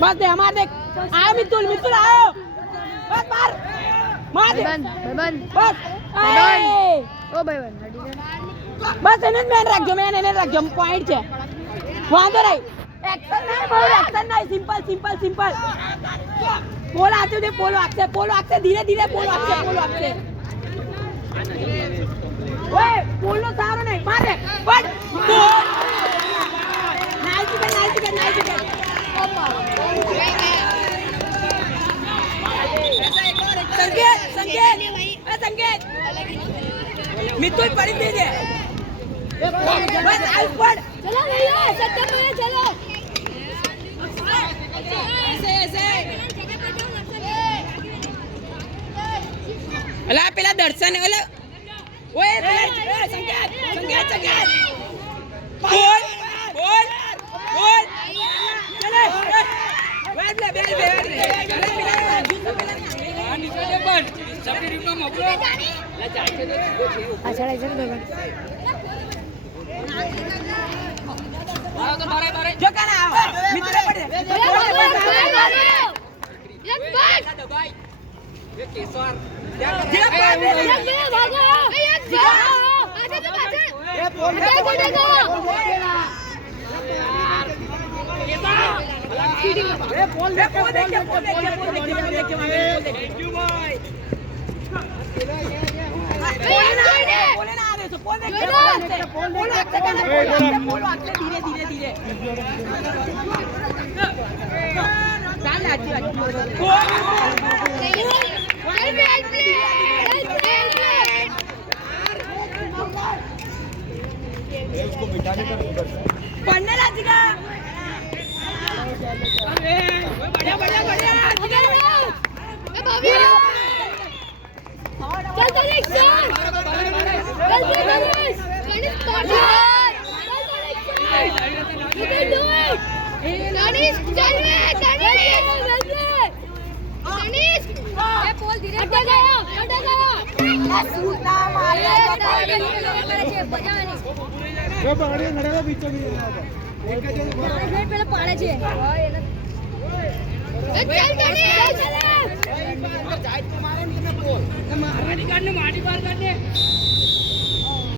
बस दे हमार देख आया मितुल मितुल आओ बस मार दे बंद बस ओ भाई बंद बस એને મેન રાખજો પોઈન્ટ છે વાંધો નહીં એક્શન નહીં સિમ્પલ પોલ આતે દે પોલો આખે ધીરે ધીરે પોલો આખે ઓય પોલો સારો નહીં મારે બટ ગોલ નાઈસ संकेत मितुल पड़ी दे बस आउट पड़ चलो भैया सत्तर में चलो ऐसे अला पेला दर्शन ओले ओए पेला संकेत बोल चले बैठ ले सबके रूम में मोकलो अच्छा इधर दो बारे जो काना आवा मित्र पड़े भाई ये केसर भागो आगे तो पाछे ये बोल धीरे उसको बिठाने का पढ़ने लगा बढ़िया चल तनिक चल माटी बार करने